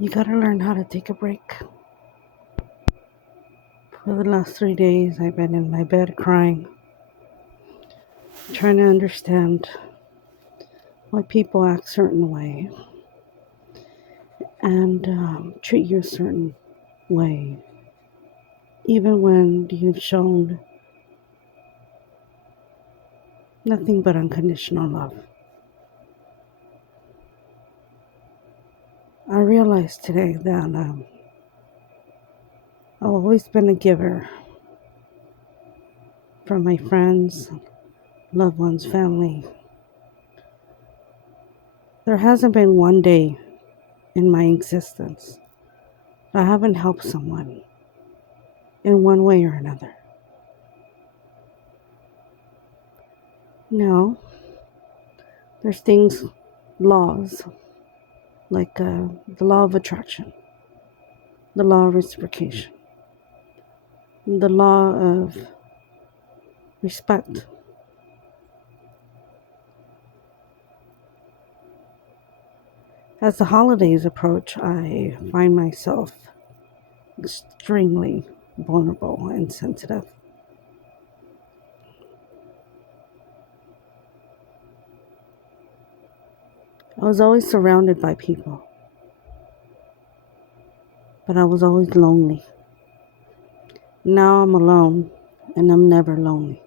You gotta learn how to take a break. For the last 3 days, I've been in my bed crying, trying to understand why people act a certain way and treat you a certain way, even when you've shown nothing but unconditional love. I realized today that I've always been a giver from my friends, loved ones, family. There hasn't been one day in my existence that I haven't helped someone in one way or another. Now, there's things, laws, like the law of attraction, the law of reciprocation, the law of respect. As the holidays approach, I find myself extremely vulnerable and sensitive. I was always surrounded by people, but I was always lonely. Now I'm alone, and I'm never lonely.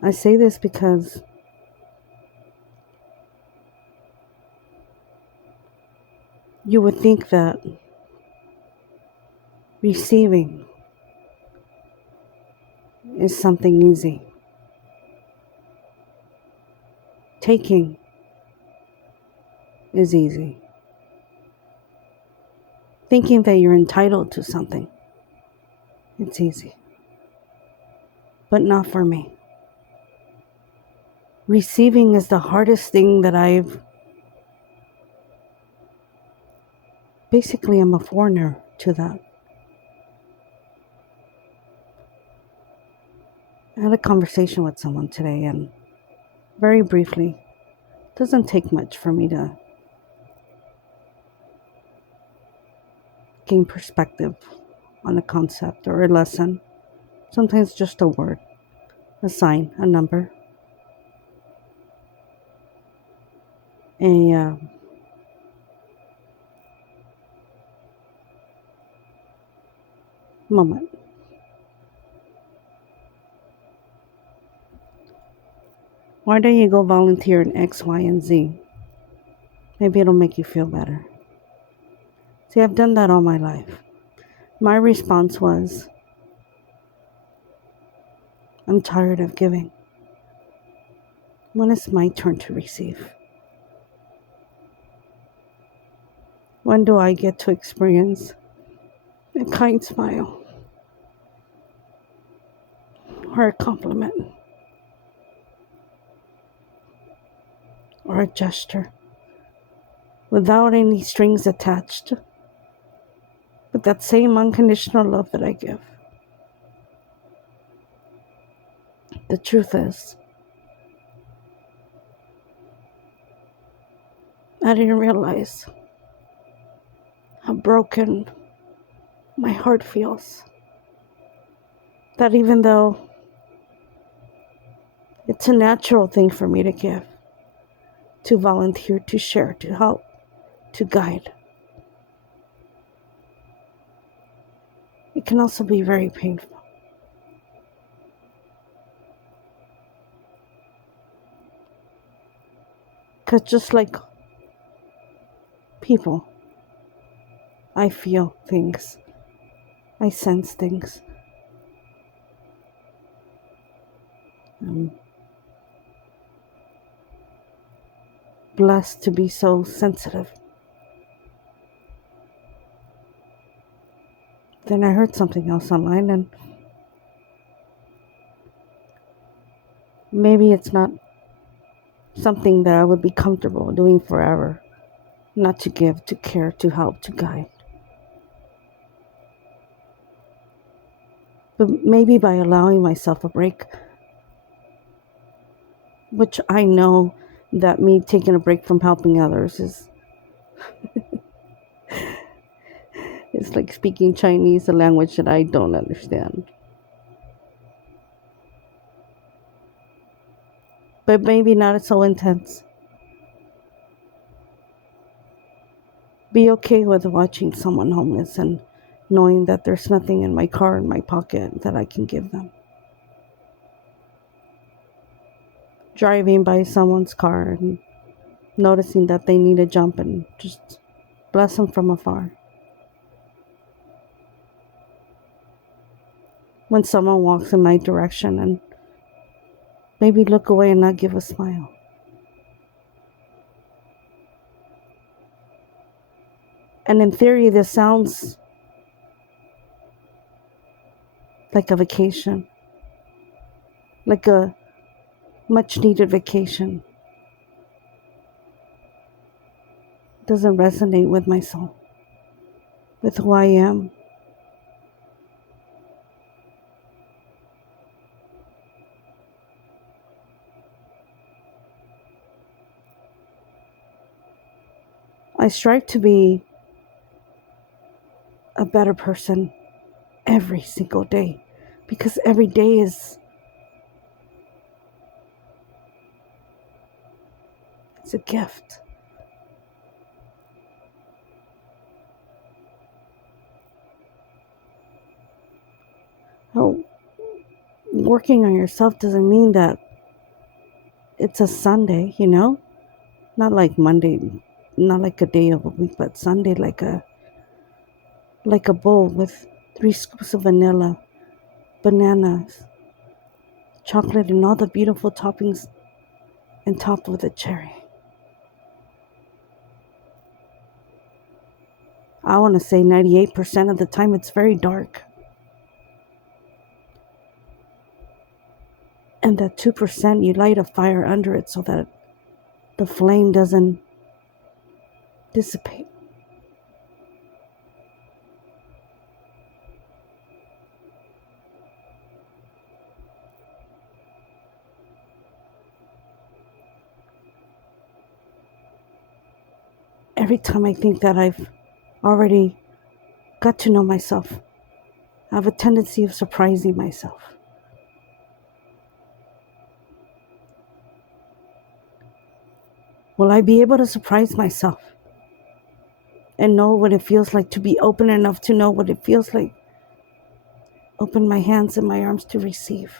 I say this because you would think that receiving is something easy. Taking is easy. Thinking that you're entitled to something, it's easy. But not for me. Receiving is the hardest thing that I'm a foreigner to that. I had a conversation with someone today, and very briefly, it doesn't take much for me to gain perspective on a concept or a lesson. Sometimes just a word, a sign, a number, a moment. Why don't you go volunteer in X, Y, and Z? Maybe it'll make you feel better. See, I've done that all my life. My response was, I'm tired of giving. When is my turn to receive? When do I get to experience a kind smile or a compliment or a gesture without any strings attached, but that same unconditional love that I give? The truth is, I didn't realize how broken my heart feels. That even though it's a natural thing for me to give, to volunteer, to share, to help, to guide, it can also be very painful. Because just like people, I feel things, I sense things. I'm blessed to be so sensitive. Then I heard something else online, and maybe it's not something that I would be comfortable doing forever. Not to give, to care, to help, to guide. But maybe by allowing myself a break, which I know that me taking a break from helping others is it's like speaking Chinese, a language that I don't understand. But maybe not so intense. Be okay with watching someone homeless and knowing that there's nothing in my car, in my pocket, that I can give them. Driving by someone's car and noticing that they need a jump and just bless them from afar. When someone walks in my direction and maybe look away and not give a smile. And in theory, this sounds like a vacation, like a much needed vacation. It doesn't resonate with my soul, with who I am. I strive to be a better person every single day because every day is it's a gift. Oh, working on yourself doesn't mean that it's a Sunday, Not like Monday, not like a day of a week, but Sunday like a bowl with 3 scoops of vanilla, bananas, chocolate, and all the beautiful toppings, and topped with a cherry. I want to say 98% of the time it's very dark. And that 2% you light a fire under it so that the flame doesn't dissipate. Every time I think that I've already got to know myself, I have a tendency of surprising myself. Will I be able to surprise myself and know what it feels like to be open enough to know what it feels like? Open my hands and my arms to receive.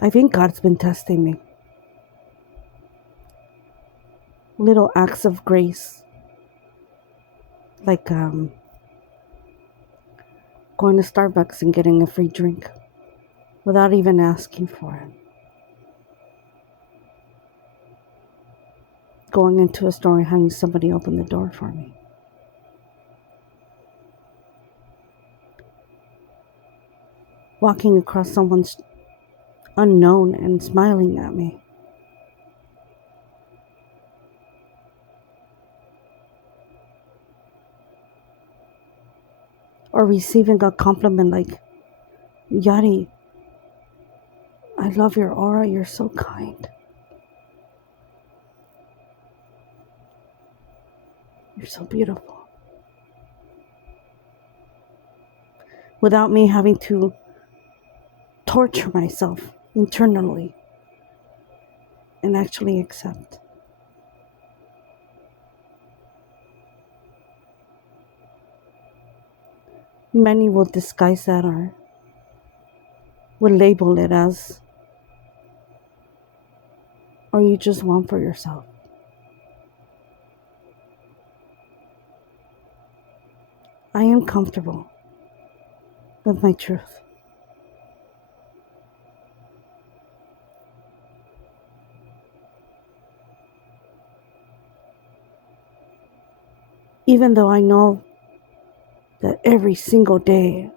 I think God's been testing me. Little acts of grace, like going to Starbucks and getting a free drink without even asking for it. Going into a store and having somebody open the door for me. Walking across someone's unknown and smiling at me. Or receiving a compliment like, Yari, I love your aura, you're so kind. You're so beautiful. Without me having to torture myself internally and actually accept. Many will disguise that or will label it as, or you just want for yourself. I am comfortable with my truth. Even though I know that every single day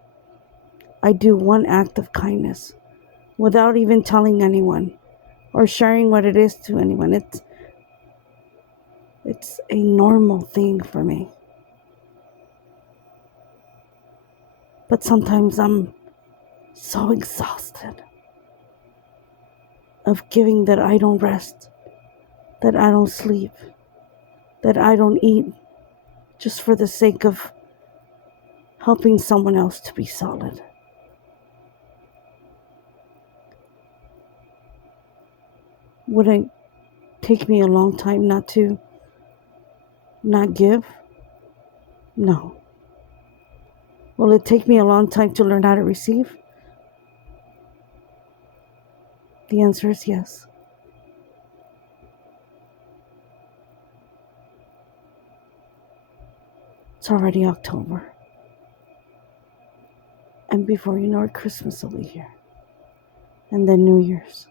I do one act of kindness without even telling anyone or sharing what it is to anyone. It's a normal thing for me. But sometimes I'm so exhausted of giving that I don't rest, that I don't sleep, that I don't eat, just for the sake of helping someone else to be solid. Would it take me a long time not give? No. Will it take me a long time to learn how to receive? The answer is yes. It's already October. And before you know it, Christmas will be here. And then New Year's.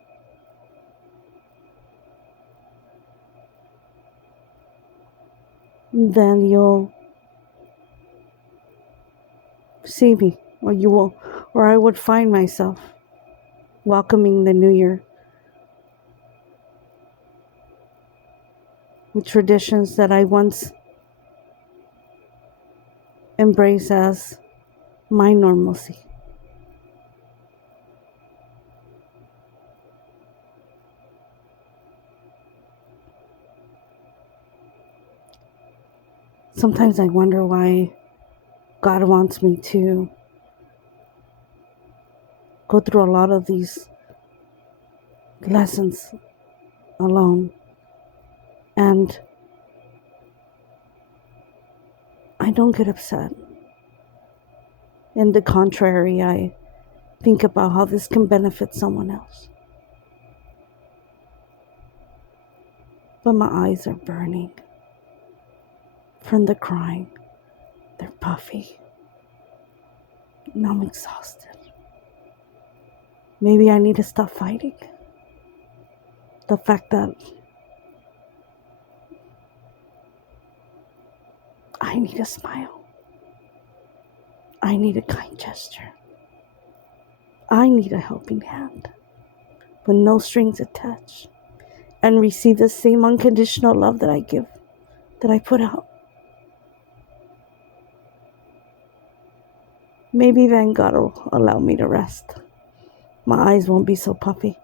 And then you'll see me, or I would find myself welcoming the new year with traditions that I once embraced as my normalcy. Sometimes I wonder why God wants me to go through a lot of these lessons alone. And I don't get upset. In the contrary, I think about how this can benefit someone else. But my eyes are burning from the crying. They're puffy. And I'm exhausted. Maybe I need to stop fighting. The fact that I need a smile. I need a kind gesture. I need a helping hand with no strings attached, and receive the same unconditional love that I give, that I put out. Maybe then God will allow me to rest. My eyes won't be so puffy.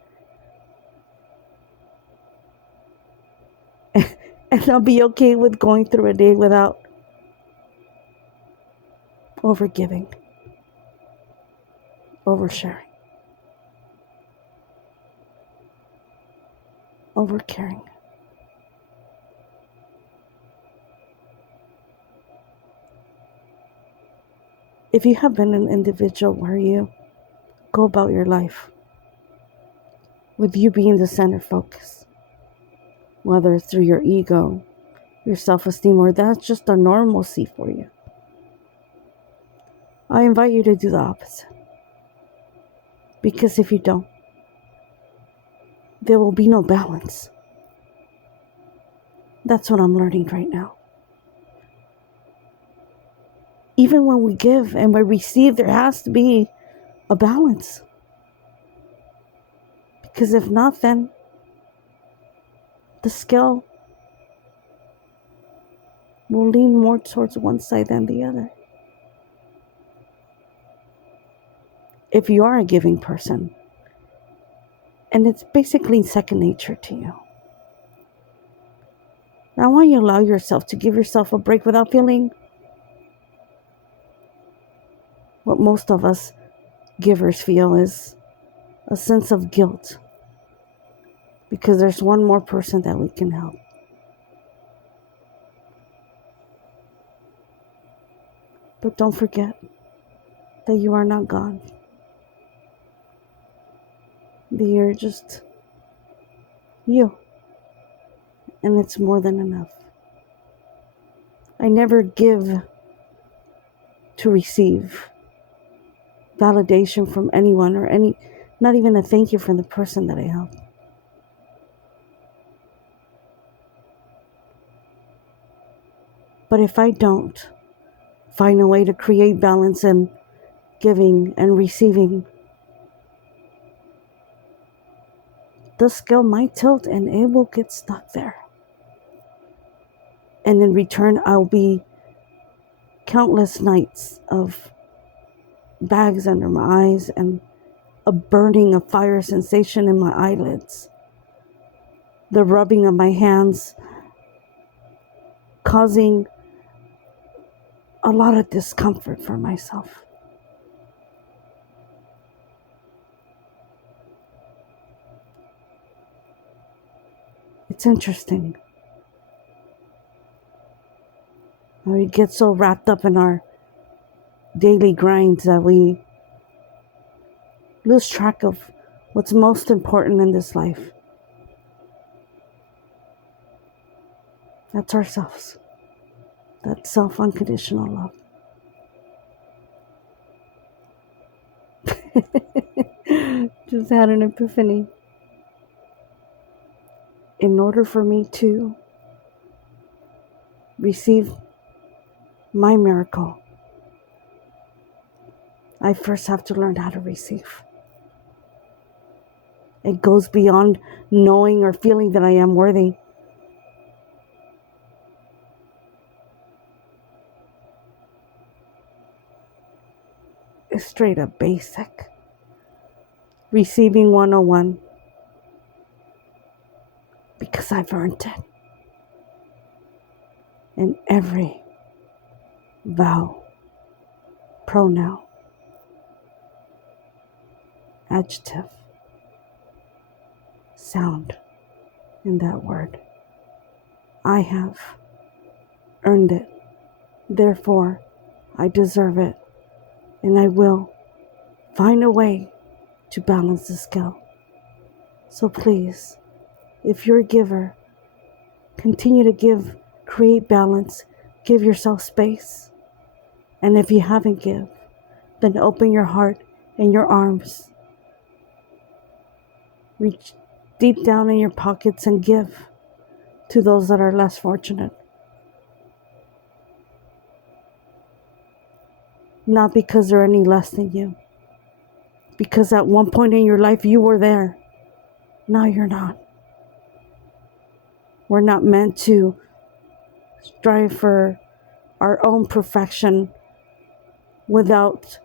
And I'll be okay with going through a day without overgiving, oversharing, overcaring. If you have been an individual where you go about your life with you being the center focus, whether it's through your ego, your self-esteem, or that's just a normalcy for you, I invite you to do the opposite. Because if you don't, there will be no balance. That's what I'm learning right now. Even when we give and we receive, there has to be a balance. Because if not, then the scale will lean more towards one side than the other. If you are a giving person, and it's basically second nature to you, now why you allow yourself to give yourself a break without feeling what most of us givers feel is a sense of guilt, because there's one more person that we can help. But don't forget that you are not God. That you're just you. And it's more than enough. I never give to receive validation from anyone, or not even a thank you from the person that I help. But if I don't find a way to create balance in giving and receiving, the scale might tilt and it will get stuck there. And in return, I'll be countless nights of bags under my eyes and a burning, a fire sensation in my eyelids. The rubbing of my hands causing a lot of discomfort for myself. It's interesting. We get so wrapped up in our daily grinds that we lose track of what's most important in this life. That's ourselves. That's self-unconditional love. Just had an epiphany. In order for me to receive my miracle, I first have to learn how to receive. It goes beyond knowing or feeling that I am worthy. It's straight up basic. Receiving 101. Because I've earned it. In every vowel, pronoun, adjective, sound in that word. I have earned it. Therefore, I deserve it. And I will find a way to balance the scale. So please, if you're a giver, continue to give, create balance, give yourself space. And if you haven't give, then open your heart and your arms. Reach deep down in your pockets and give to those that are less fortunate. Not because they're any less than you. Because at one point in your life you were there. Now you're not. We're not meant to strive for our own perfection without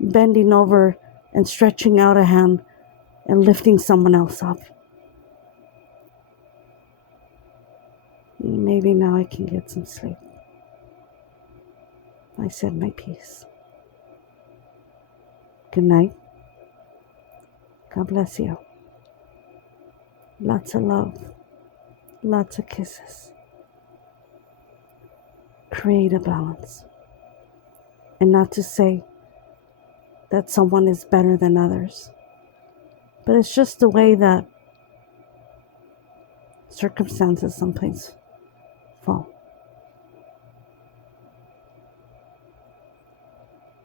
bending over and stretching out a hand and lifting someone else up. Maybe now I can get some sleep. I said my piece. Good night. God bless you. Lots of love. Lots of kisses. Create a balance. And not to say that someone is better than others, but it's just the way that circumstances sometimes fall.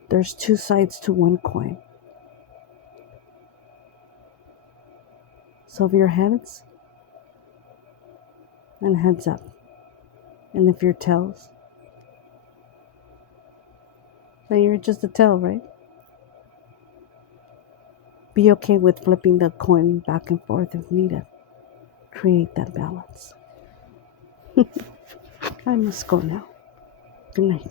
There's two sides to one coin. So if you're heads, and heads up. And if you're tails, then you're just a tail, right? Be okay with flipping the coin back and forth if needed. Create that balance. I must go now. Good night.